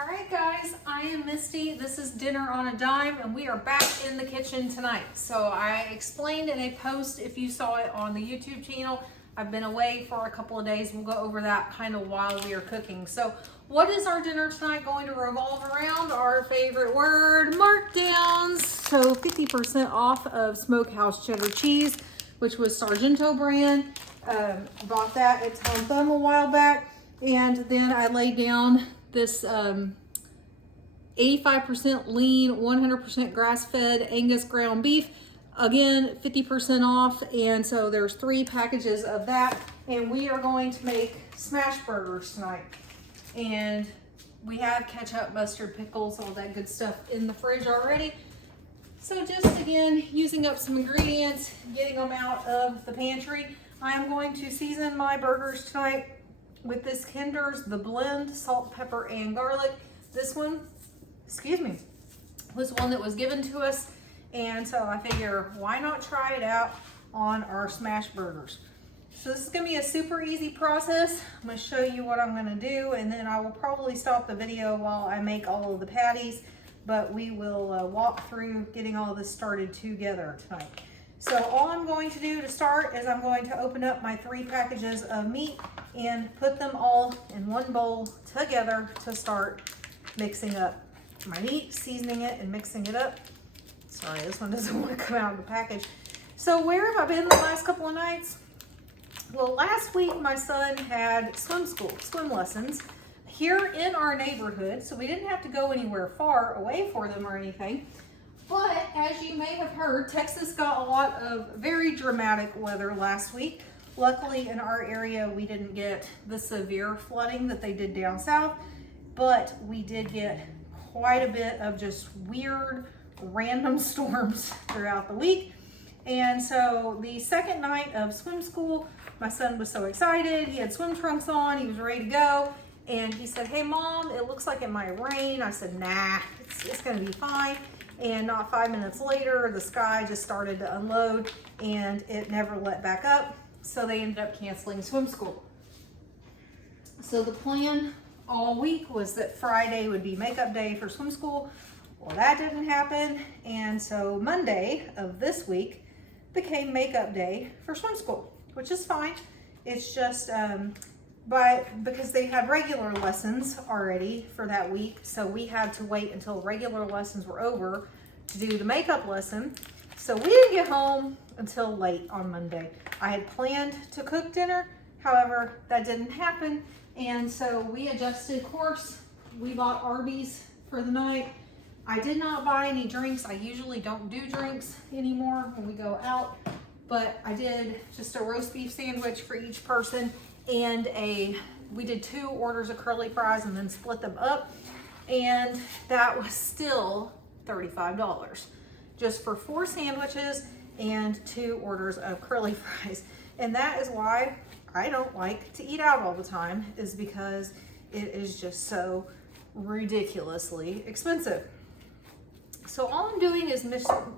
All right, guys, I am Misty. This is Dinner on a Dime, and we are back in the kitchen tonight. So I explained in a post, if you saw it on the YouTube channel, I've been away for a couple of days. We'll go over that kind of while we are cooking. So what is our dinner tonight going to revolve around? Our favorite word, markdowns. So 50% off of Smokehouse Cheddar Cheese, which was Sargento brand. Bought that at Tom Thumb a while back. And then I laid down this 85% lean, 100% grass-fed Angus ground beef. Again, 50% off. And so there's 3 packages of that. And we are going to make smash burgers tonight. And we have ketchup, mustard, pickles, all that good stuff in the fridge already. So just again, using up some ingredients, getting them out of the pantry. I'm going to season my burgers tonight with this Kinder's The Blend, salt, pepper, and garlic. This one, was one that was given to us. And so I figure, why not try it out on our smash burgers? So this is gonna be a super easy process. I'm gonna show you what I'm gonna do, and then I will probably stop the video while I make all of the patties, but we will walk through getting all this started together tonight. So all I'm going to do to start is I'm going to open up my 3 packages of meat and put them all in one bowl together to start mixing up my meat, seasoning it and mixing it up. Sorry, this one doesn't want to come out of the package. So where have I been the last couple of nights? Well, last week my son had swim lessons here in our neighborhood. So we didn't have to go anywhere far away for them or anything. But as you may have heard, Texas got a lot of very dramatic weather last week. Luckily in our area, we didn't get the severe flooding that they did down south, but we did get quite a bit of just weird, random storms throughout the week. And so the second night of swim school, my son was so excited. He had swim trunks on, he was ready to go. And he said, "Hey Mom, it looks like it might rain." I said, "Nah, it's gonna be fine." And not 5 minutes later, the sky just started to unload and it never let back up. So they ended up canceling swim school. So the plan all week was that Friday would be makeup day for swim school. Well, that didn't happen. And so Monday of this week became makeup day for swim school, which is fine. It's just, because they had regular lessons already for that week, so we had to wait until regular lessons were over to do the makeup lesson. So we didn't get home until late on Monday. I had planned to cook dinner, however, that didn't happen, and so we adjusted course. We bought Arby's for the night. I did not buy any drinks. I usually don't do drinks anymore when we go out, but I did just a roast beef sandwich for each person, and we did 2 orders of curly fries and then split them up, and that was still $35 just for 4 sandwiches and 2 orders of curly fries. And that is why I don't like to eat out all the time, is because it is just so ridiculously expensive. So all I'm doing is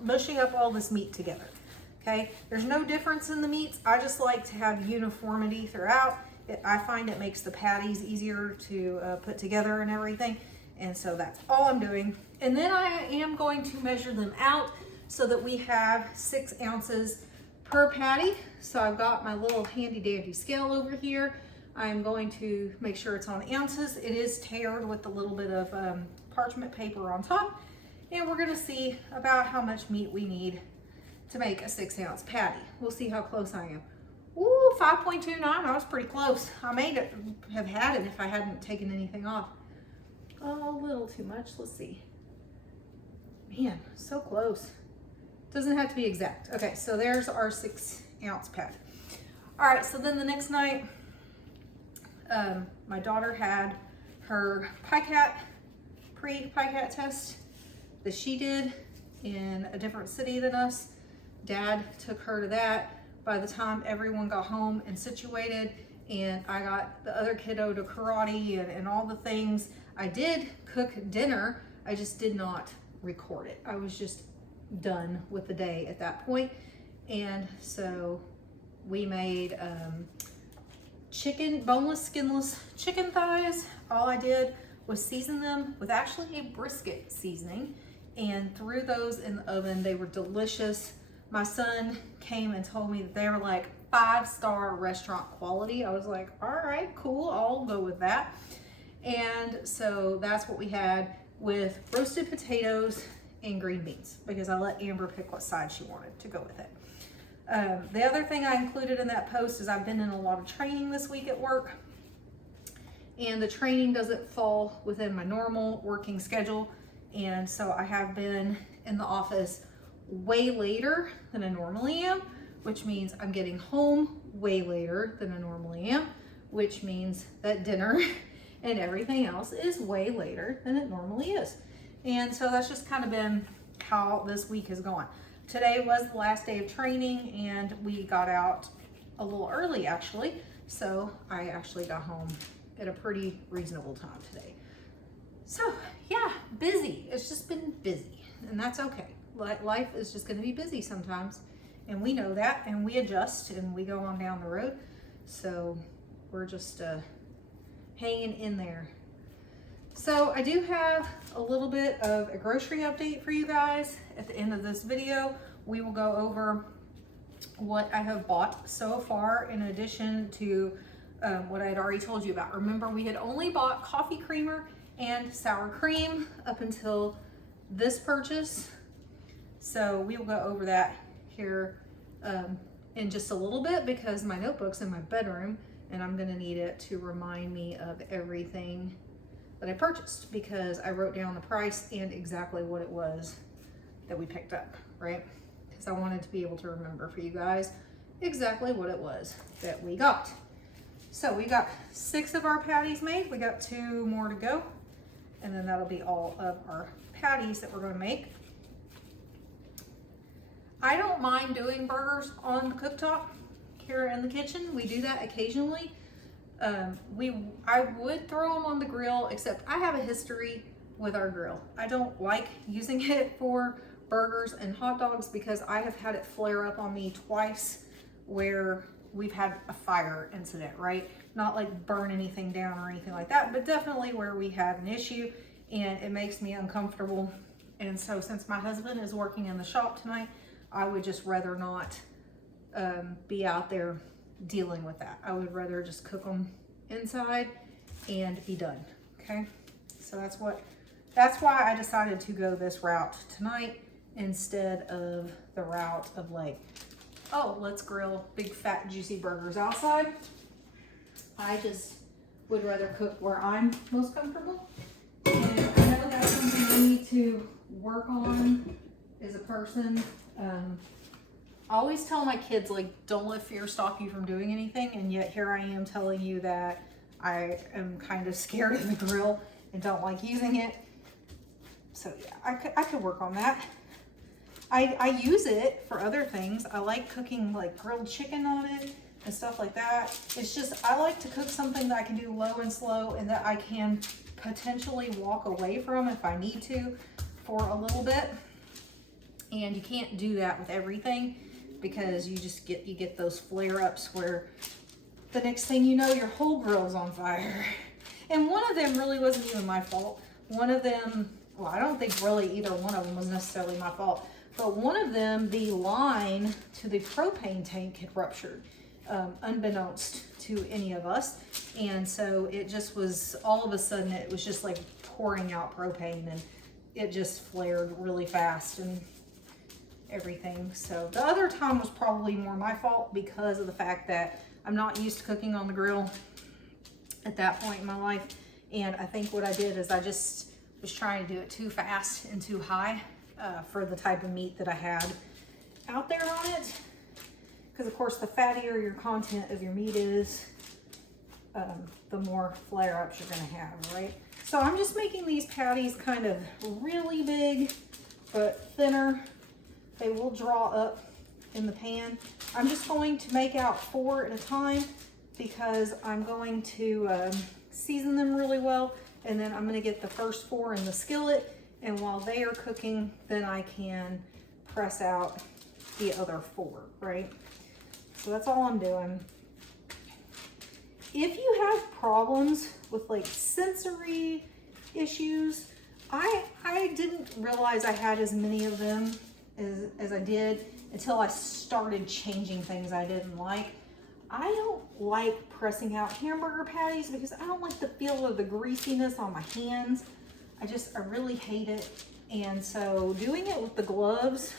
mushing up all this meat together. Okay, there's no difference in the meats. I just like to have uniformity throughout. I find it makes the patties easier to put together and everything. And so that's all I'm doing. And then I am going to measure them out so that we have 6 ounces per patty. So I've got my little handy dandy scale over here. I'm going to make sure it's on ounces. It is tailored with a little bit of parchment paper on top. And we're gonna see about how much meat we need to make a 6-ounce patty. We'll see how close I am. Ooh, 5.29, I was pretty close. I may have had it if I hadn't taken anything off. Oh, a little too much, let's see. Man, so close. Doesn't have to be exact. Okay, so there's our 6-ounce patty. All right, so then the next night, my daughter had her pre-PICAT test that she did in a different city than us. Dad took her to that. By the time everyone got home and situated, and I got the other kiddo to karate and all the things, I did cook dinner. I just did not record it. I was just done with the day at that point. And so we made chicken, boneless, skinless chicken thighs. All I did was season them with actually a brisket seasoning and threw those in the oven. They were delicious. My son came and told me that they were like 5-star restaurant quality. I was like, all right, cool, I'll go with that. And so that's what we had with roasted potatoes and green beans, because I let Amber pick what side she wanted to go with it. The other thing I included in that post is I've been in a lot of training this week at work, and the training doesn't fall within my normal working schedule. And so I have been in the office way later than I normally am, which means I'm getting home way later than I normally am, which means that dinner and everything else is way later than it normally is. And so that's just kind of been how this week has gone. Today was the last day of training and we got out a little early actually. So I actually got home at a pretty reasonable time today. So yeah, busy. It's just been busy, and that's okay. Life is just gonna be busy sometimes, and we know that, and we adjust and we go on down the road. So we're just hanging in there. So I do have a little bit of a grocery update for you guys. At the end of this video, we will go over what I have bought so far in addition to what I had already told you about. Remember, we had only bought coffee creamer and sour cream up until this purchase. So we will go over that here in just a little bit, because my notebook's in my bedroom and I'm gonna need it to remind me of everything that I purchased, because I wrote down the price and exactly what it was that we picked up, right? Because I wanted to be able to remember for you guys exactly what it was that we got. So we got 6 of our patties made. We got 2 more to go, and then that'll be all of our patties that we're going to make. I don't mind doing burgers on the cooktop here in the kitchen. We do that occasionally. I would throw them on the grill, except I have a history with our grill. I don't like using it for burgers and hot dogs because I have had it flare up on me twice where we've had a fire incident, right? Not like burn anything down or anything like that, but definitely where we had an issue, and it makes me uncomfortable. And so since my husband is working in the shop tonight, I would just rather not be out there dealing with that. I would rather just cook them inside and be done, okay? So that's why I decided to go this route tonight instead of the route of like, oh, let's grill big fat juicy burgers outside. I just would rather cook where I'm most comfortable. And I know that's something I need to work on as a person. I always tell my kids, like, don't let fear stop you from doing anything, and yet here I am telling you that I am kind of scared of the grill and don't like using it. So yeah, I could work on that. I use it for other things. I like cooking like grilled chicken on it and stuff like that. It's just, I like to cook something that I can do low and slow and that I can potentially walk away from if I need to for a little bit. And you can't do that with everything, because you get those flare-ups where the next thing you know, your whole grill's on fire. And one of them really wasn't even my fault. One of them, well, I don't think really either one of them was necessarily my fault, but one of them, the line to the propane tank had ruptured, unbeknownst to any of us. And so it just was, all of a sudden, it was just like pouring out propane, and it just flared really fast and everything. So the other time was probably more my fault because of the fact that I'm not used to cooking on the grill at that point in my life. And I think what I did is I just was trying to do it too fast and too high for the type of meat that I had out there on it. Because of course, the fattier your content of your meat is, the more flare-ups you're gonna have, right? So I'm just making these patties kind of really big, but thinner. They will draw up in the pan. I'm just going to make out 4 at a time because I'm going to season them really well, and then I'm gonna get the first 4 in the skillet, and while they are cooking, then I can press out the other 4, right? So that's all I'm doing. If you have problems with like sensory issues. I didn't realize I had as many of them as I did until I started changing things I didn't like. I don't like pressing out hamburger patties because I don't like the feel of the greasiness on my hands. I really hate it. And so doing it with the gloves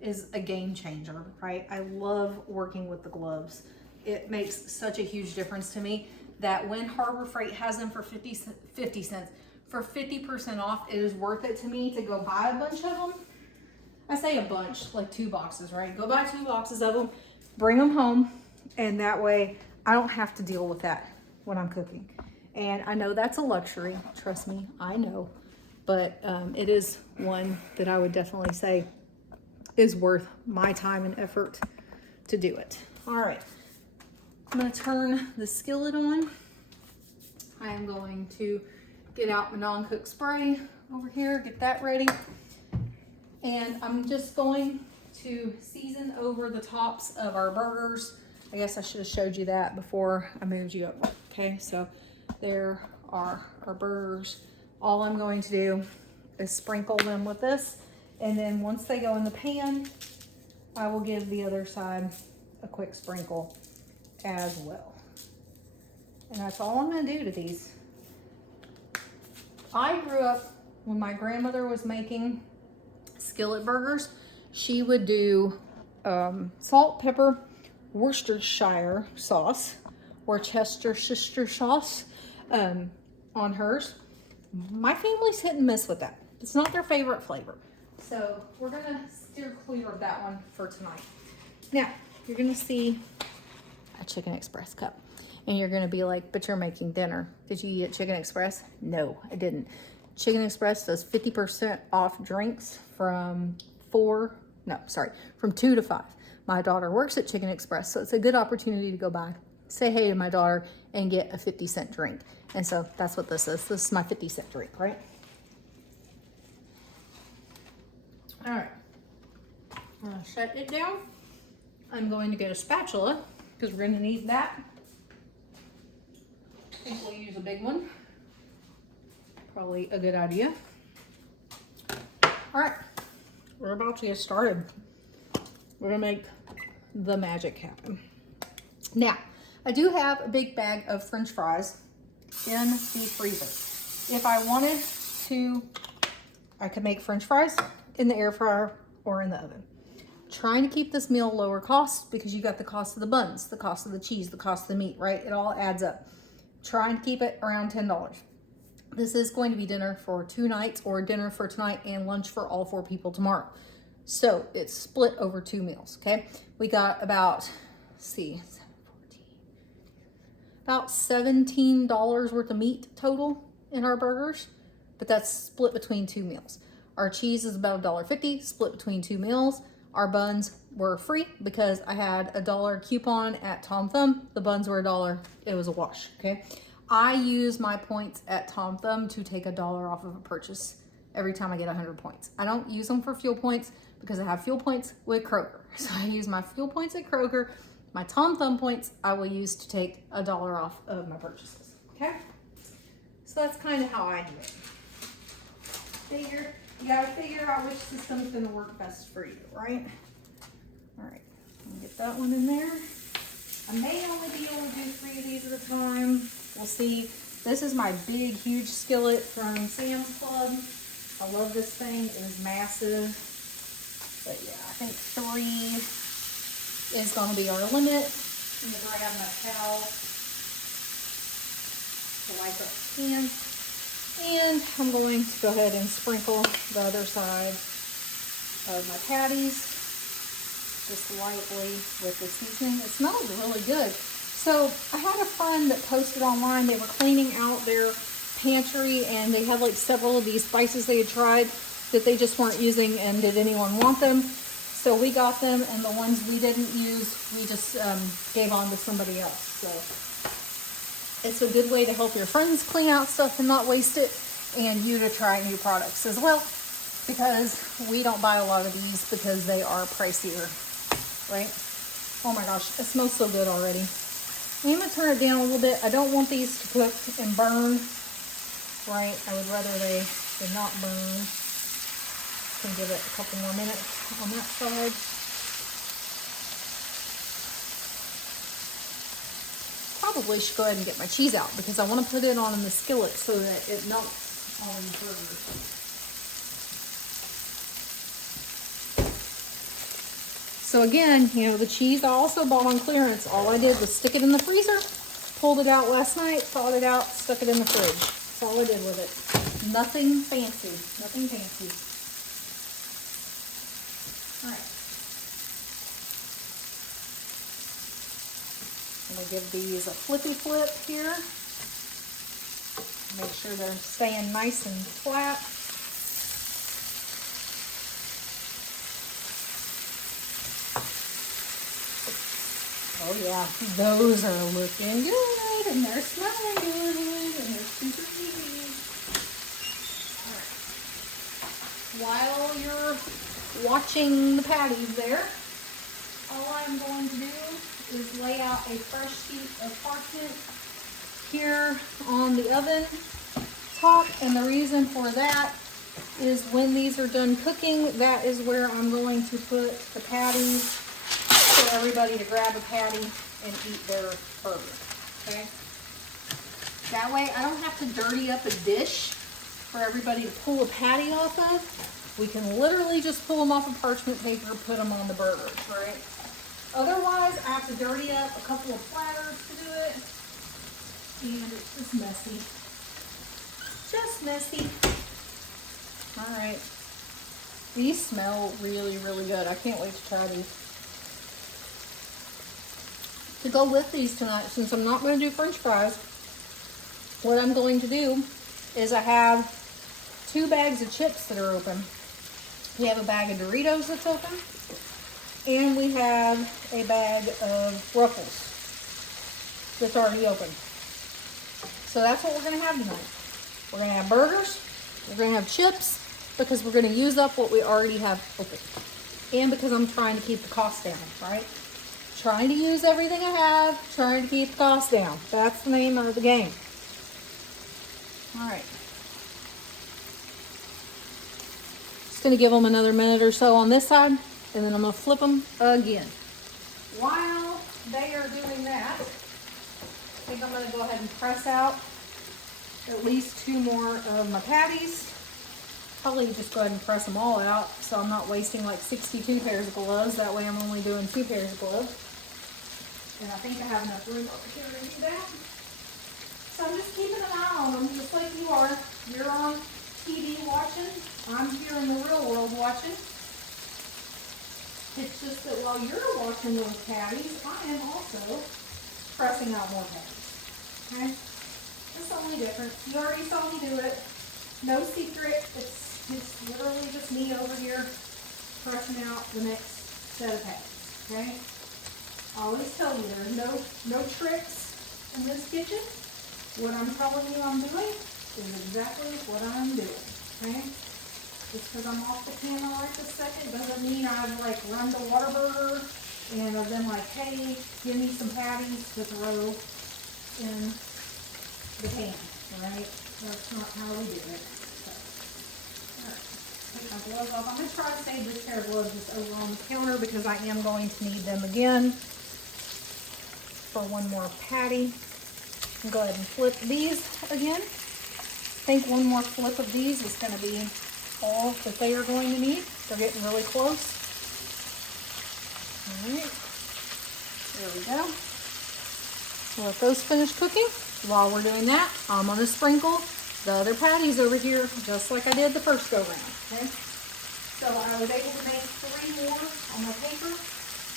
is a game changer, right? I love working with the gloves. It makes such a huge difference to me that when Harbor Freight has them for 50 cents, for 50% off, it is worth it to me to go buy a bunch of them. I say a bunch, like 2 boxes, right? Go buy 2 boxes of them, bring them home, and that way I don't have to deal with that when I'm cooking. And I know that's a luxury, trust me, I know. But it is one that I would definitely say is worth my time and effort to do it. All right, I'm gonna turn the skillet on. I am going to get out my non-cook spray over here, get that ready. And I'm just going to season over the tops of our burgers. I guess I should have showed you that before I moved you up. Okay, so there are our burgers. All I'm going to do is sprinkle them with this. And then once they go in the pan, I will give the other side a quick sprinkle as well. And that's all I'm gonna do to these. I grew up when my grandmother was making skillet burgers. She would do salt, pepper, Worcestershire sauce or Chestershire sauce on hers. My family's hit and miss with that. It's not their favorite flavor. So we're gonna steer clear of that one for tonight. Now, you're gonna see a Chicken Express cup. And you're gonna be like, but you're making dinner. Did you eat at Chicken Express? No, I didn't. Chicken Express does 50% off drinks from 2 to 5. My daughter works at Chicken Express, so it's a good opportunity to go by, say hey to my daughter, and get a 50-cent drink. And so that's what this is. This is my 50-cent drink, right? All right, I'm gonna set it down. I'm going to get a spatula because we're gonna need that. I think we'll use a big one. Probably a good idea. All right, we're about to get started. We're gonna make the magic happen. Now, I do have a big bag of French fries in the freezer. If I wanted to, I could make French fries in the air fryer or in the oven. Trying to keep this meal lower cost because you got the cost of the buns, the cost of the cheese, the cost of the meat, right? It all adds up. Trying to keep it around $10. This is going to be dinner for 2 nights or dinner for tonight and lunch for all 4 people tomorrow. So it's split over 2 meals, okay? We got about, about $17 worth of meat total in our burgers, but that's split between 2 meals. Our cheese is about $1.50, split between 2 meals. Our buns were free because I had a $1 coupon at Tom Thumb. The buns were $1. It was a wash, okay? I use my points at Tom Thumb to take $1 off of a purchase every time I get 100 points. I don't use them for fuel points because I have fuel points with Kroger. So I use my fuel points at Kroger. My Tom Thumb points I will use to take $1 off of my purchases, okay? So that's kind of how I do it. You gotta figure out which system's gonna work best for you, right? All right, get that one in there. I may only be able to do 3 of these at a time. We'll see. This is my big, huge skillet from Sam's Club. I love this thing. It is massive. But yeah, I think 3 is gonna be our limit. I'm gonna grab my towel to wipe up the pan. And I'm going to go ahead and sprinkle the other side of my patties just lightly with the seasoning. It smells really good. So I had a friend that posted online, they were cleaning out their pantry and they had like several of these spices they had tried that they just weren't using, and did anyone want them? So we got them, and the ones we didn't use, we just gave on to somebody else. So it's a good way to help your friends clean out stuff and not waste it, and you to try new products as well, because we don't buy a lot of these because they are pricier, right? Oh my gosh, it smells so good already. I'm gonna turn it down a little bit. I don't want these to cook and burn right? I would rather they not burn. Can give it a couple more minutes on that side. Probably should go ahead and get my cheese out because I want to put it on in the skillet so that it melts on the burger. So again, you know, the cheese I also bought on clearance. All I did was stick it in the freezer, pulled it out last night, thawed it out, stuck it in the fridge. That's all I did with it. Nothing fancy, nothing fancy. All right. I'm going to give these a flippy flip here. Make sure they're staying nice and flat. Oh yeah, those are looking good and they're smelling good and they're super easy. All right. While you're watching the patties there, all I'm going to do is lay out a fresh sheet of parchment here on the oven top, and the reason for that is when these are done cooking, that is where I'm going to put the patties for everybody to grab a patty and eat their burger, okay? That way I don't have to dirty up a dish for everybody to pull a patty off of. We can literally just pull them off of parchment paper, put them on the burgers, right? Otherwise, I have to dirty up a couple of platters to do it, and it's just messy. Just messy. All right. These smell really, really good. I can't wait to try these. To go with these tonight, since I'm not going to do French fries, what I'm going to do is I have 2 bags of chips that are open. We have a bag of Doritos that's open. And we have a bag of Ruffles that's already open. So that's what we're going to have tonight. We're going to have burgers, we're going to have chips, because we're going to use up what we already have open. And because I'm trying to keep the cost down, right? Trying to use everything I have, trying to keep the cost down. That's the name of the game. All right. Just going to give them another minute or so on this side. And then I'm going to flip them again. While they are doing that, I think I'm going to go ahead and press out at least 2 more of my patties. Probably just go ahead and press them all out so I'm not wasting like 62 pairs of gloves. That way I'm only doing 2 pairs of gloves. And I think I have enough room over here to do that. So I'm just keeping an eye on them just like you are. You're on TV watching. I'm here in the real world watching. It's just that while you're watching those patties, I am also pressing out more patties. Okay? It's the only difference. You already saw me do it. No secret. It's literally just me over here pressing out the next set of patties. Okay? I always tell you there's no tricks in this kitchen. What I'm telling you I'm doing is exactly what I'm doing. Okay? Just because I'm off the camera right this second doesn't mean I've like run to Whataburger and I've been like, hey, give me some patties to throw in the pan, right? That's not how we do it. So, all right, take my gloves off. I'm going to try to save this pair of gloves just over on the counter because I am going to need them again for one more patty. I'll go ahead and flip these again. I think one more flip of these is going to be all that they are going to need. They're getting really close. All right, there we go. We'll let those finish cooking. While we're doing that, I'm going to sprinkle the other patties over here, just like I did the first go round. Okay. So I was able to make 3 more on my paper,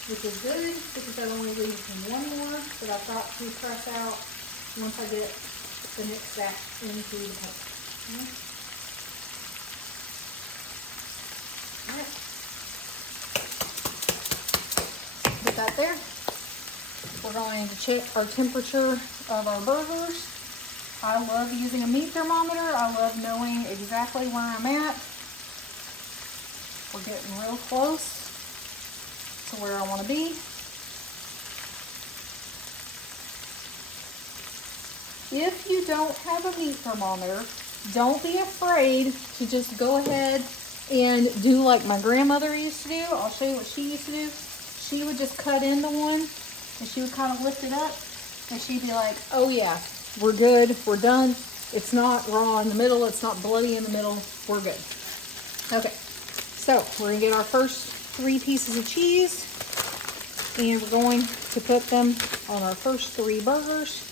which is good because that only leaves 1 more that I've got to press out once I get the next batch into the paper. Okay. All right. Put that there. We're going to check our temperature of our burgers. I love using a meat thermometer. I love knowing exactly where I'm at. We're getting real close to where I want to be. If you don't have a meat thermometer, don't be afraid to just go ahead and do like my grandmother used to do. I'll show you what she used to do. She would just cut into one and she would kind of lift it up and she'd be like, oh yeah, we're good, we're done. It's not raw in the middle, it's not bloody in the middle, we're good. Okay, so we're gonna get our first 3 pieces of cheese and we're going to put them on our first 3 burgers.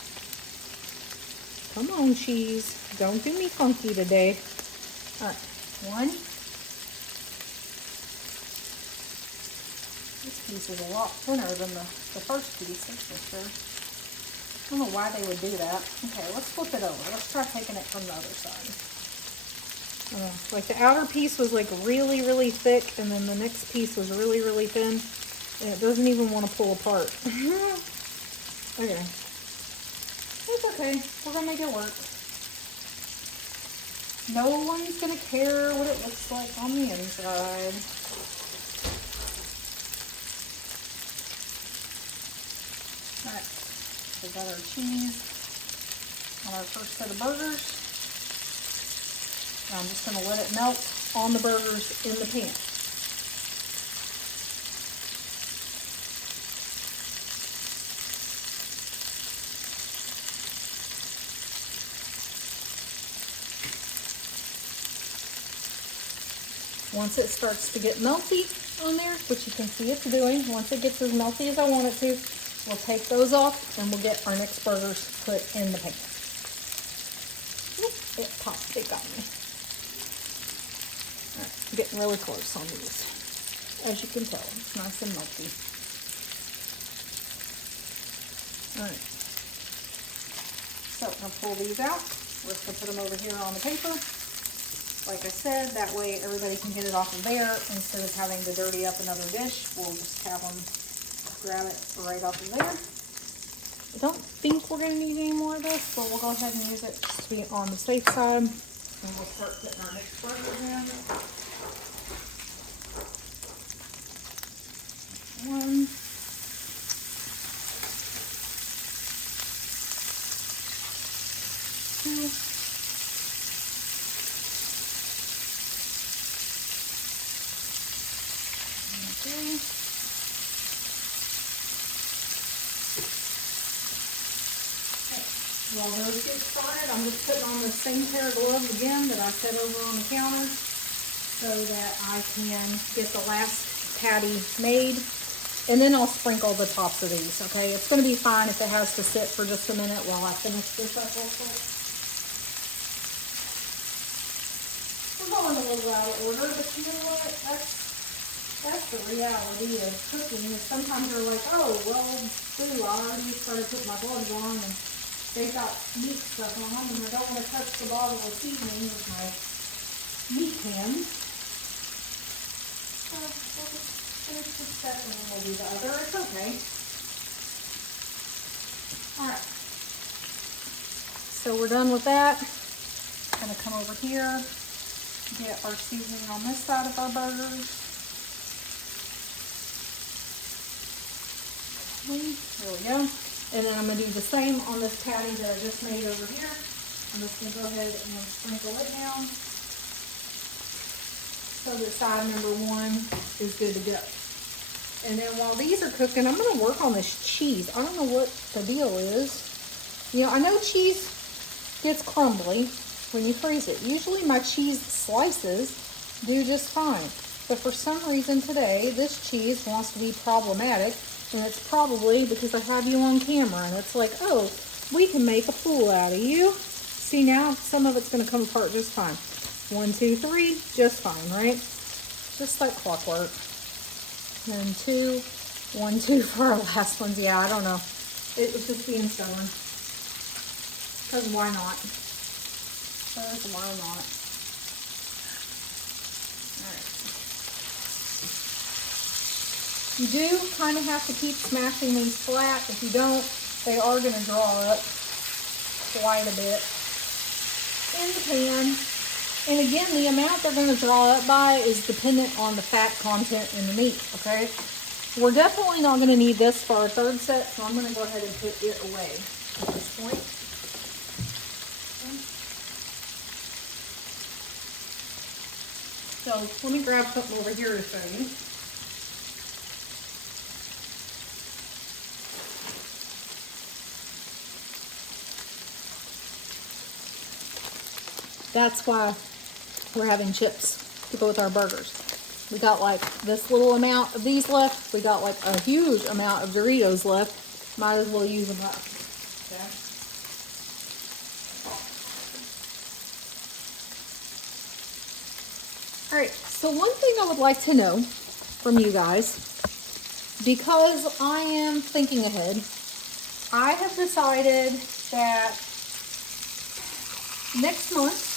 Come on, cheese, don't do me funky today. All right, 1. This piece is a lot thinner than the first piece, that's for sure. I don't know why they would do that. Okay, let's flip it over. Let's try taking it from the other side. Like the outer piece was like really, really thick, and then the next piece was really, really thin, and it doesn't even want to pull apart. Okay. It's okay. We're going to make it work. No one's going to care what it looks like on the inside. Alright, we got our cheese on our first set of burgers. I'm just going to let it melt on the burgers in the pan. Once it starts to get melty on there, which you can see it's doing, once it gets as melty as I want it to, we'll take those off and we'll get our next burgers put in the pan. Oop, it popped, it got me. All right, I'm getting really close on these. As you can tell, it's nice and melty. All right, so I'm gonna pull these out. We're just gonna put them over here on the paper. Like I said, that way everybody can get it off of there instead of having to dirty up another dish. We'll just have them grab it right off of there. I don't think we're going to need any more of this, but we'll go ahead and use it just to be on the safe side. And we'll start putting our next burger in. 1. 2. While those get started, I'm just putting on the same pair of gloves again that I set over on the counter so that I can get the last patty made. And then I'll sprinkle the tops of these, okay? It's going to be fine if it has to sit for just a minute while I finish this up real quick. We're going a little out of order, but you know what? That's the reality of cooking. Is sometimes you're like, oh, well, I already started putting my gloves on and they've got meat stuff on them, and I don't want to touch the bottle of seasoning with my meat pan. So we'll just finish this step and then we'll do the other. It's okay. Alright. So we're done with that. I'm going to come over here, get our seasoning on this side of our burgers. There we go. And then I'm going to do the same on this patty that I just made over here. I'm just going to go ahead and sprinkle it down so that side number 1 is good to go. And then while these are cooking, I'm going to work on this cheese. I don't know what the deal is. You know, I know cheese gets crumbly when you freeze it. Usually my cheese slices do just fine. But for some reason today, this cheese wants to be problematic. And it's probably because I have you on camera and it's like, oh, we can make a fool out of you. See, now some of it's going to come apart just fine. 1, 2, 3, just fine, right? Just like clockwork. And 2, 1, 2 for our last ones. Yeah, I don't know. It was just being stubborn. Because why not? Because why not? You do kind of have to keep smashing these flat. If you don't, they are going to draw up quite a bit in the pan. And again, the amount they're going to draw up by is dependent on the fat content in the meat, okay? We're definitely not going to need this for our third set, so I'm going to go ahead and put it away at this point. So let me grab something over here to show you. That's why we're having chips to go with our burgers. We got like this little amount of these left. We got like a huge amount of Doritos left. Might as well use them up. Okay. All right, so one thing I would like to know from you guys, because I am thinking ahead, I have decided that next month,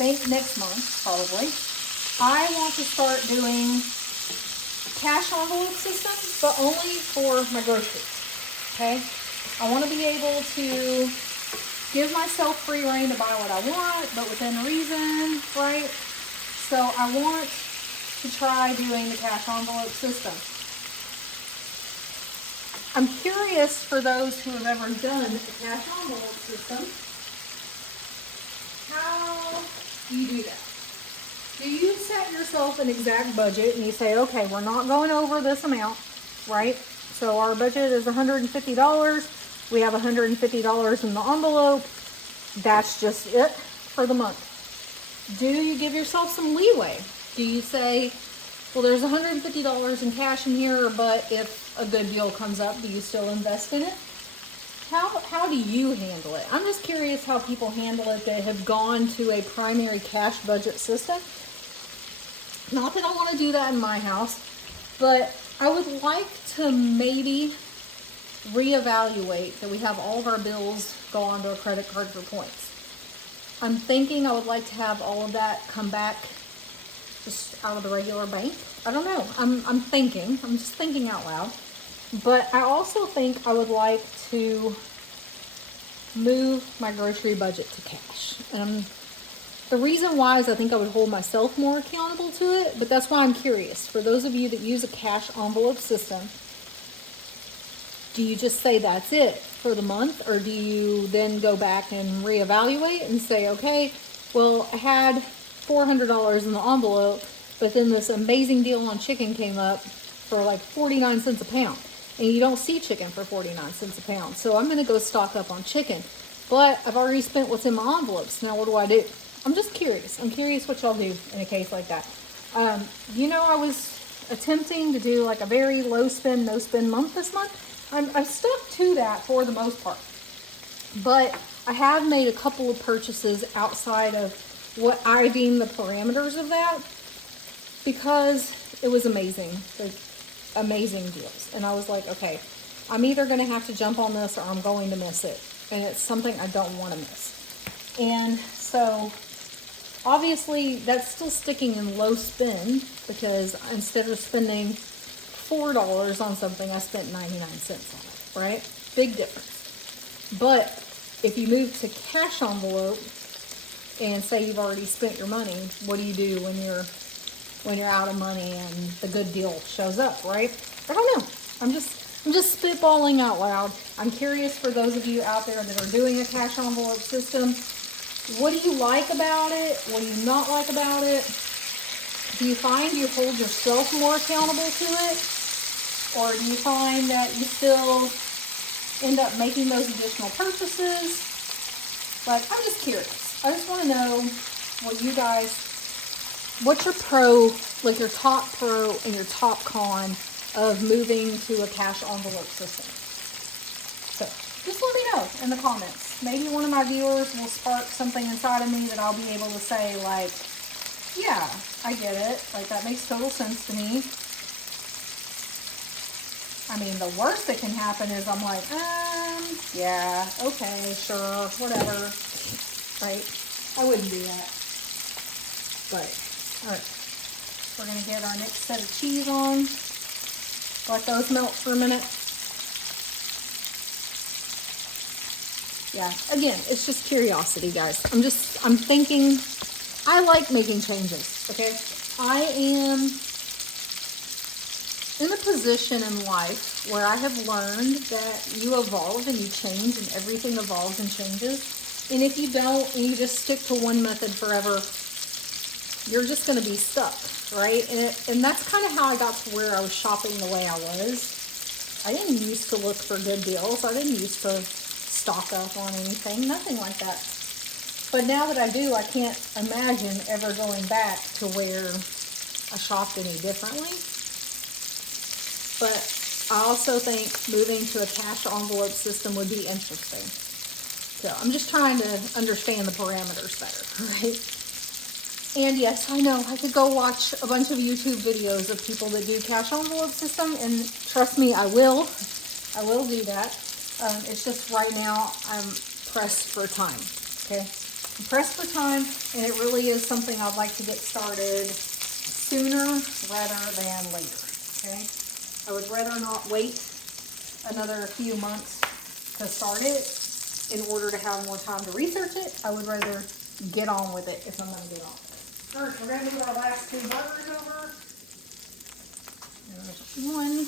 I think next month probably, I want to start doing cash envelope systems, but only for my groceries, okay? I want to be able to give myself free reign to buy what I want, but within reason, right? So I want to try doing the cash envelope system. I'm curious for those who have ever done the cash envelope system, how do you do that? Do you set yourself an exact budget and you say, okay, we're not going over this amount, right? So our budget is $150. We have $150 in the envelope. That's just it for the month. Do you give yourself some leeway? Do you say, well, there's $150 in cash in here, but if a good deal comes up, do you still invest in it? How do you handle it? I'm just curious how people handle it that have gone to a primary cash budget system. Not that I want to do that in my house, but I would like to maybe reevaluate that we have all of our bills go onto a credit card for points. I'm thinking I would like to have all of that come back just out of the regular bank. I don't know. I'm just thinking out loud. But I also think I would like to move my grocery budget to cash. The reason why is I think I would hold myself more accountable to it, but that's why I'm curious. For those of you that use a cash envelope system, do you just say that's it for the month, or do you then go back and reevaluate and say, okay, well, I had $400 in the envelope, but then this amazing deal on chicken came up for like 49 cents a pound, and you don't see chicken for 49 cents a pound, so I'm going to go stock up on chicken, but I've already spent what's in my envelopes. Now what do I do? I'm just curious. I'm curious what y'all do in a case like that. I was attempting to do like a very low spend, no spend month this month. I've stuck to that for the most part. But I have made a couple of purchases outside of what I deem the parameters of that, because it was amazing. Amazing deals. And I was like, okay, I'm either going to have to jump on this or I'm going to miss it. And it's something I don't want to miss. And so obviously that's still sticking in low spend, because instead of spending $4 on something, I spent 99 cents on it, right? Big difference. But if you move to cash envelope and say you've already spent your money, what do you do when you're out of money and the good deal shows up, right? I don't know. I'm just spitballing out loud. I'm curious for those of you out there that are doing a cash envelope system. What do you like about it? What do you not like about it? Do you find you hold yourself more accountable to it? Or do you find that you still end up making those additional purchases? Like, I'm just curious. I just want to know what's your pro, like your top pro and your top con of moving to a cash envelope system. So just let me know in the comments. Maybe one of my viewers will spark something inside of me that I'll be able to say, like, yeah, I get it. Like, that makes total sense to me. I mean, the worst that can happen is I'm like, yeah, okay, sure, whatever, right? I wouldn't do that. But, all right, we're going to get our next set of cheese on. Let those melt for a minute. Yeah, again, it's just curiosity, guys. I'm thinking, I like making changes, okay? I am in a position in life where I have learned that you evolve and you change, and everything evolves and changes. And if you don't, and you just stick to one method forever, you're just going to be stuck, right? And that's kind of how I got to where I was shopping the way I was. I didn't used to look for good deals. I didn't used to stock up on anything, nothing like that. But now that I do, I can't imagine ever going back to where I shopped any differently. But I also think moving to a cash envelope system would be interesting. So I'm just trying to understand the parameters better, right? And yes, I know I could go watch a bunch of YouTube videos of people that do cash envelope system, and trust me, I will do that. It's just right now I'm pressed for time, okay? I'm pressed for time, and it really is something I'd like to get started sooner rather than later, okay? I would rather not wait another few months to start it in order to have more time to research it. I would rather get on with it if I'm going to get on with it. First, we're going to move our last 2 burgers over. There's 1.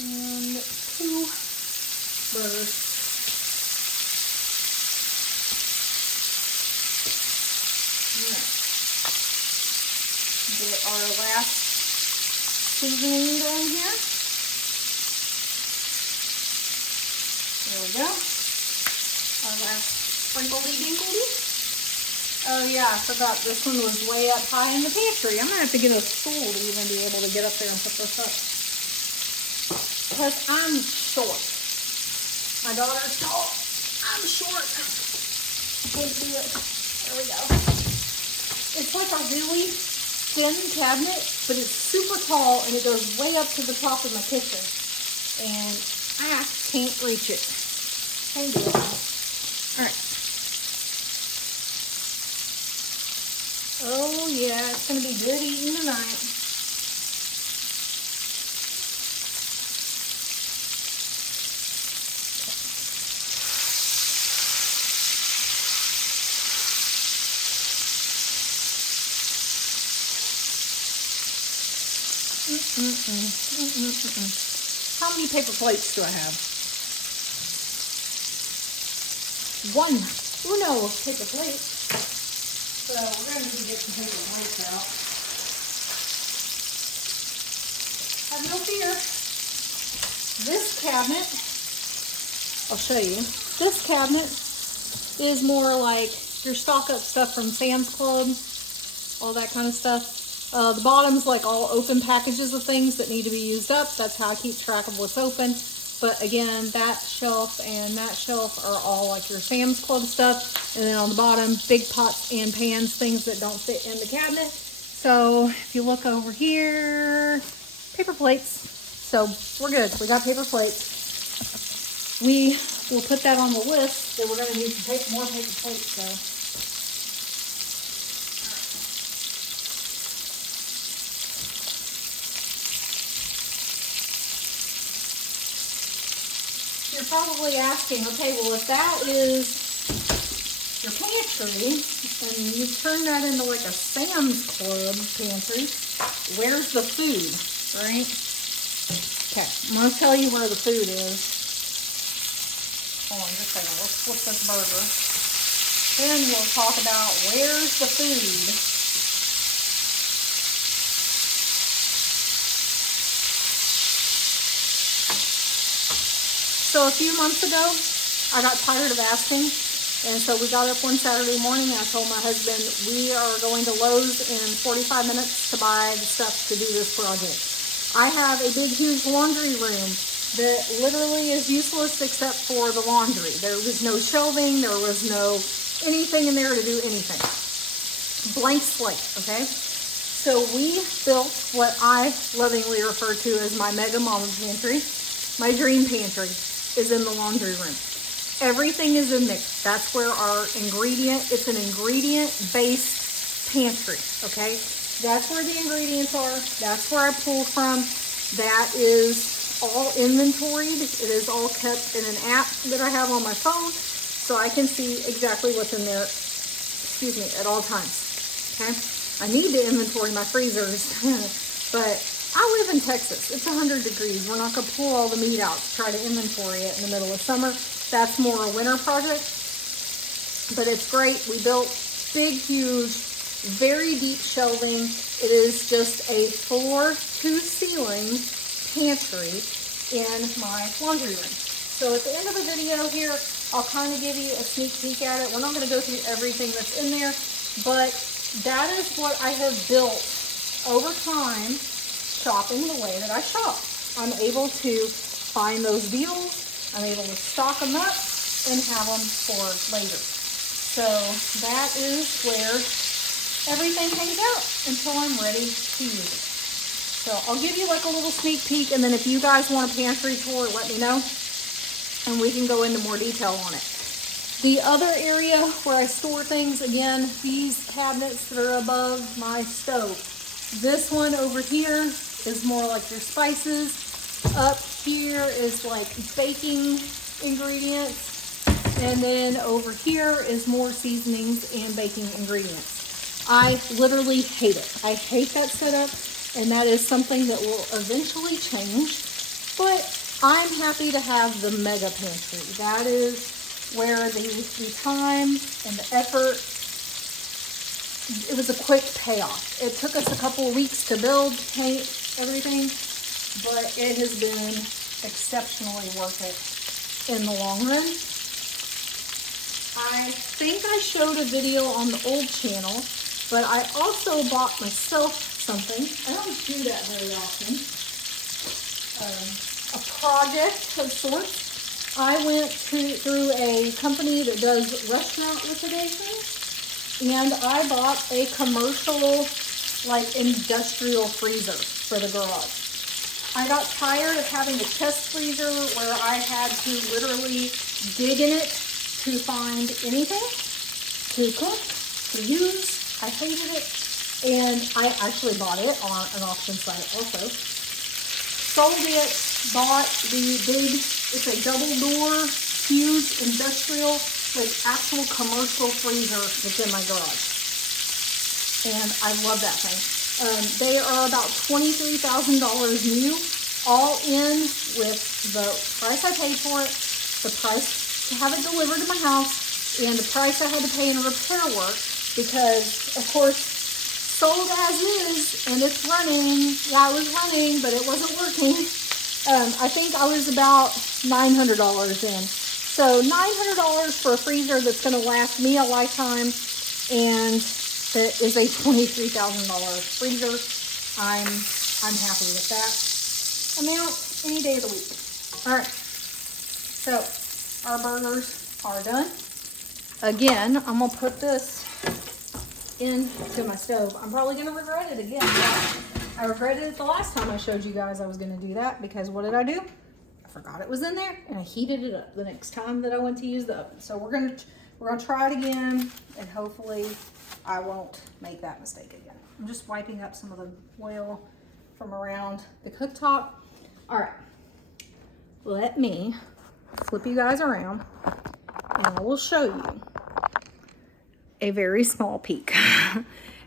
And 2 burgers. Alright. Get our last seasoning down here. There we go. Our last sprinkly-dinkledy. Oh yeah, I forgot this one was way up high in the pantry. I'm gonna have to get a stool to even be able to get up there and put this up. Because I'm short. My daughter's tall. I'm short. Can't do it. There we go. It's like a really thin cabinet, but it's super tall and it goes way up to the top of my kitchen. And I can't reach it. Can't do it. Alright. Oh yeah, it's going to be good eating tonight. How many paper plates do I have? 1. Uno paper plate. So we're going to need to get some paper plates out. Have no fear. This cabinet, I'll show you. This cabinet is more like your stock up stuff from Sam's Club, all that kind of stuff. The bottom's like all open packages of things that need to be used up. That's how I keep track of what's open. But again, that shelf and that shelf are all like your Sam's Club stuff. And then on the bottom, big pots and pans, things that don't fit in the cabinet. So if you look over here, paper plates. So we're good. We got paper plates. We will put that on the list that we're going to need to take more paper plates. So. You're probably asking, okay, well, if that is your pantry and you turn that into like a Sam's Club pantry, where's the food, right? Okay, I'm going to tell you where the food is. Hold on just a second. Let's flip this burger. Then we'll talk about where's the food. So a few months ago, I got tired of asking, and so we got up one Saturday morning and I told my husband, we are going to Lowe's in 45 minutes to buy the stuff to do this project. I have a big, huge laundry room that literally is useless except for the laundry. There was no shelving, there was no anything in there to do anything. Blank slate, okay? So we built what I lovingly refer to as my mega mama pantry, my dream pantry. Is in the laundry room. Everything is in there. That's where our it's an ingredient-based pantry, okay? That's where the ingredients are. That's where I pull from. That is all inventoried. It is all kept in an app that I have on my phone, so I can see exactly what's in there, excuse me, at all times, okay? I need to inventory my freezers, but I live in Texas. It's 100 degrees. We're not going to pull all the meat out to try to inventory it in the middle of summer. That's more a winter project. but it's great. We built big, huge, very deep shelving. It is just a floor to ceiling pantry in my laundry room. So at the end of the video here, I'll kind of give you a sneak peek at it. We're not going to go through everything that's in there, but that is what I have built over time, shopping the way that I shop. I'm able to find those deals. I'm able to stock them up and have them for later. So that is where everything hangs out until I'm ready to use it. So I'll give you like a little sneak peek, and then if you guys want a pantry tour, let me know and we can go into more detail on it. The other area where I store things, again, these cabinets that are above my stove. This one over here is more like your spices. Up here is like baking ingredients. And then over here is more seasonings and baking ingredients. I literally hate it. I hate that setup, and that is something that will eventually change. But I'm happy to have the mega pantry. That is where the time and the effort, it was a quick payoff. It took us a couple of weeks to build, paint, everything, but it has been exceptionally worth it in the long run. I think I showed a video on the old channel, but I also bought myself something. I don't do that very often. A project of sorts. I went through a company that does restaurant liquidations, and I bought a commercial, like, industrial freezer for the garage. I got tired of having a chest freezer where I had to literally dig in it to find anything to cook, to use. I hated it, and I actually bought it on an auction site also. Sold it, bought the big, it's a double door, huge industrial, like actual commercial freezer that's in my garage. And I love that thing. They are about $23,000 new, all in with the price I paid for it, the price to have it delivered to my house, and the price I had to pay in repair work, because of course, sold as is, and it's running. Yeah, it was running, but it wasn't working. I think I was about $900 in. So $900 for a freezer that's going to last me a lifetime, and that is a $23,000 freezer. I'm happy with that amount any day of the week. All right, so our burgers are done. Again, I'm gonna put this into my stove. I'm probably gonna regret it again. I regretted it the last time I showed you guys I was gonna do that, because what did I do? I forgot it was in there, and I heated it up the next time that I went to use the oven. So we're gonna try it again, and hopefully I won't make that mistake again. I'm just wiping up some of the oil from around the cooktop. All right, let me flip you guys around, and I will show you a very small peek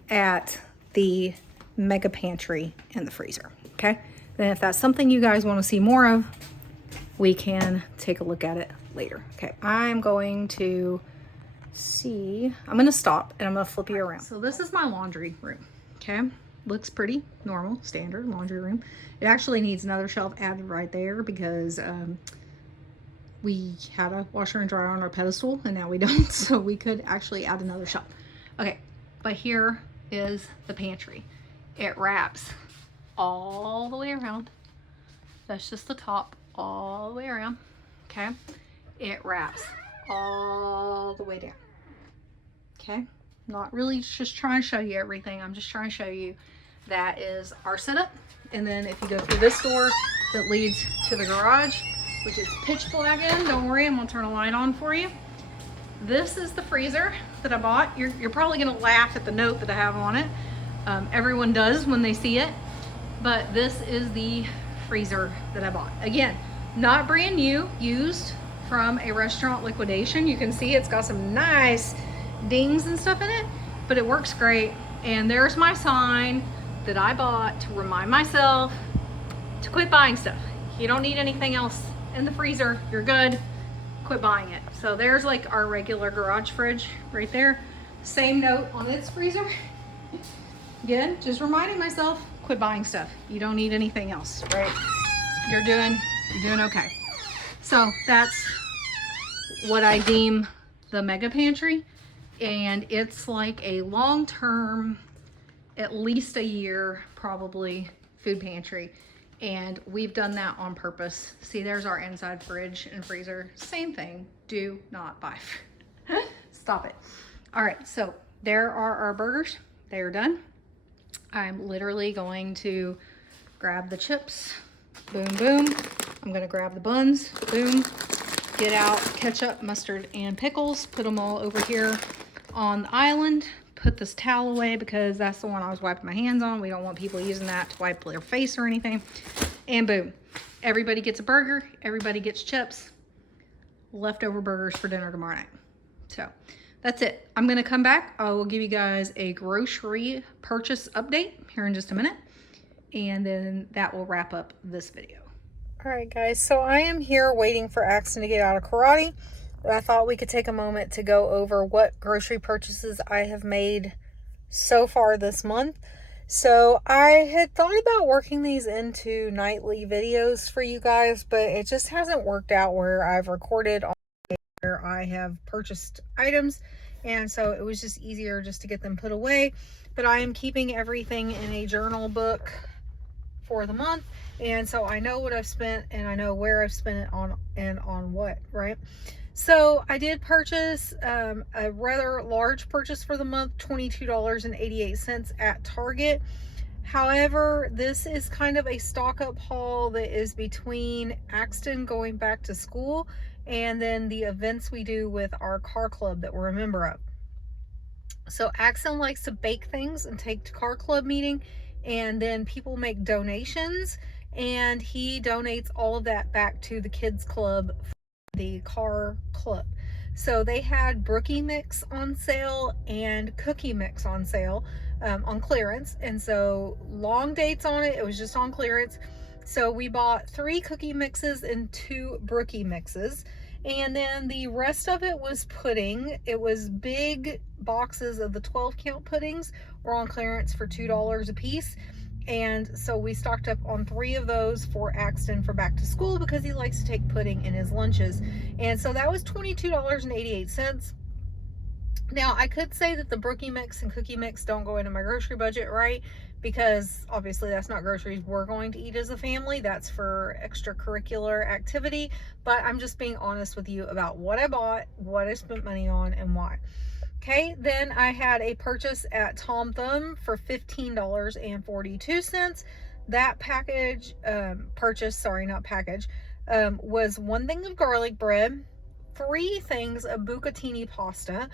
at the mega pantry and the freezer, okay? Then if that's something you guys want to see more of, we can take a look at it later. Okay, I'm going to stop and I'm gonna flip you around. So this is my laundry room, okay? Looks pretty normal, standard laundry room. It actually needs another shelf added right there because we had a washer and dryer on our pedestal and now we don't, so we could actually add another shelf. Okay, but here is the pantry. It wraps all the way around. That's just the top, all the way around, okay? It wraps all the way down, okay? Not really just trying to show you everything. I'm just trying to show you that is our setup. And then if you go through this door that leads to the garage, which is pitch black in, don't worry, I'm gonna turn a light on for you. This is the freezer that I bought. You're probably gonna laugh at the note that I have on it. Everyone does when they see it, but this is the freezer that I bought. Again, not brand new, used from a restaurant liquidation. You can see it's got some nice dings and stuff in it, but it works great. And there's my sign that I bought to remind myself to quit buying stuff. You don't need anything else in the freezer. You're good. Quit buying it. So there's like our regular garage fridge right there. Same note on its freezer. Again, just reminding myself, quit buying stuff. You don't need anything else, right? You're doing okay. So that's what I deem the mega pantry. And it's like a long-term, at least a year, probably, food pantry. And we've done that on purpose. See, there's our inside fridge and freezer. Same thing. Do not buy. Stop it. All right, so there are our burgers. They are done. I'm literally going to grab the chips. Boom, boom. I'm gonna grab the buns. Boom. Get out ketchup, mustard, and pickles. Put them all over here on the island. Put this towel away because that's the one I was wiping my hands on. We don't want people using that to wipe their face or anything. And boom. Everybody gets a burger. Everybody gets chips. Leftover burgers for dinner tomorrow night. So that's it. I'm going to come back. I will give you guys a grocery purchase update here in just a minute. And then that will wrap up this video. All right, guys. So I am here waiting for Axton to get out of karate. But I thought we could take a moment to go over what grocery purchases I have made so far this month. So I had thought about working these into nightly videos for you guys, but it just hasn't worked out where I've recorded on where I have purchased items, and so it was just easier just to get them put away. But I am keeping everything in a journal book for the month, and so I know what I've spent and I know where I've spent it on and on what, right? So I did purchase a rather large purchase for the month, $22.88 at Target. However, this is kind of a stock up haul that is between Axton going back to school and then the events we do with our car club that we're a member of. So Axton likes to bake things and take to car club meeting, and then people make donations, and he donates all of that back to the kids club, the car club. So they had Brookie mix on sale and cookie mix on sale on clearance, and so long dates on it. It was just on clearance. So we bought 3 cookie mixes and 2 Brookie mixes, and then the rest of it was pudding. It was big boxes of the 12 count puddings were on clearance for $2 a piece. And so we stocked up on 3 of those for Axton for back to school because he likes to take pudding in his lunches. And so that was $22.88. Now, I could say that the Brookie mix and cookie mix don't go into my grocery budget, right? Because obviously that's not groceries we're going to eat as a family. That's for extracurricular activity. But I'm just being honest with you about what I bought, what I spent money on, and why. Okay, then I had a purchase at Tom Thumb for $15.42. That package, was 1 thing of garlic bread, 3 things of bucatini pasta.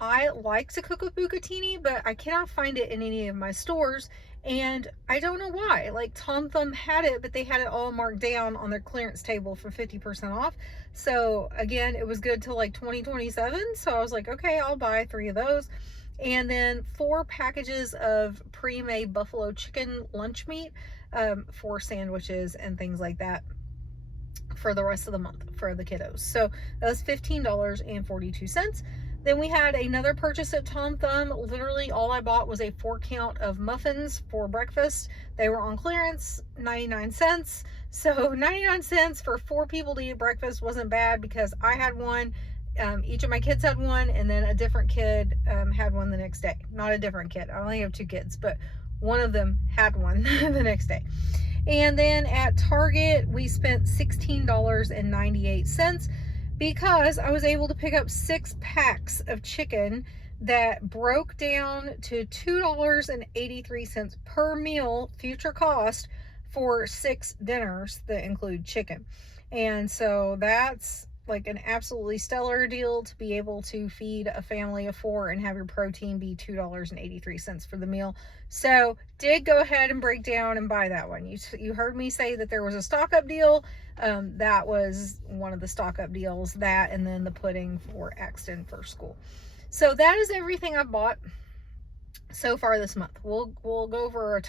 I like to cook with bucatini, but I cannot find it in any of my stores, and I don't know why. Like, Tom Thumb had it, but they had it all marked down on their clearance table for 50% off. So again, it was good till like 2027. So I was like, okay, I'll buy 3 of those. And then 4 packages of pre-made buffalo chicken lunch meat for sandwiches and things like that for the rest of the month for the kiddos. So that was $15.42. Then we had another purchase at Tom Thumb. Literally all I bought was a 4 count of muffins for breakfast. They were on clearance, 99 cents. So 99 cents for 4 people to eat breakfast wasn't bad because I had one, each of my kids had one, and then a different kid had one the next day. Not a different kid. I only have 2 kids, but one of them had one the next day. And then at Target, we spent $16.98 because I was able to pick up 6 packs of chicken that broke down to $2.83 per meal, future cost, for 6 dinners that include chicken. And so that's like an absolutely stellar deal to be able to feed a family of 4 and have your protein be $2.83 for the meal. So did go ahead and break down and buy that one. You heard me say that there was a stock up deal. That was one of the stock up deals, that and then the pudding for Axton for school. So that is everything I bought so far this month. We'll go over a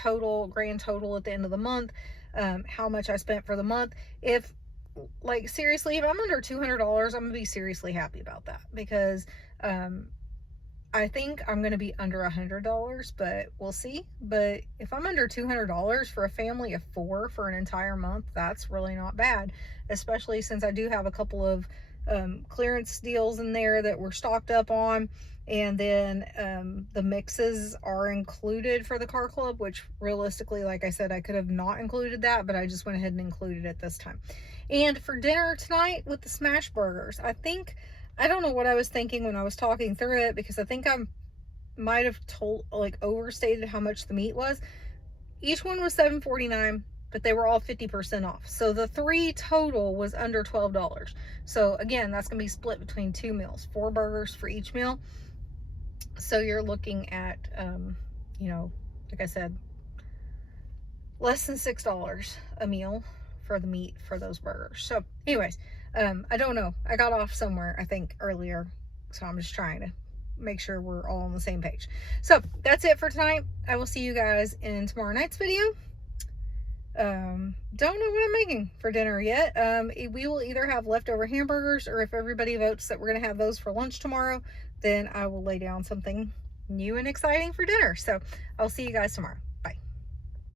grand total at the end of the month, how much I spent for the month. If like, seriously, if I'm under $200, I'm gonna be seriously happy about that, because I think I'm gonna be under $100, but we'll see. But if I'm under $200 for a family of 4 for an entire month, that's really not bad, especially since I do have a couple of clearance deals in there that we're stocked up on. And then the mixes are included for the car club, which realistically, like I said, I could have not included that, but I just went ahead and included it this time. And for dinner tonight with the smash burgers, I don't know what I was thinking when I was talking through it, because I think I might have overstated how much the meat was. Each one was $7.49, but they were all 50% off. So the 3 total was under $12. So again, that's going to be split between 2 meals, 4 burgers for each meal. So you're looking at, you know, like I said, less than $6 a meal for the meat for those burgers. So anyways, I don't know, I got off somewhere, I think, earlier, so I'm just trying to make sure we're all on the same page. So that's it for tonight. I will see you guys in tomorrow night's video. Don't know what I'm making for dinner yet. We will either have leftover hamburgers, or if everybody votes that we're gonna have those for lunch tomorrow, then I will lay down something new and exciting for dinner. So I'll see you guys tomorrow.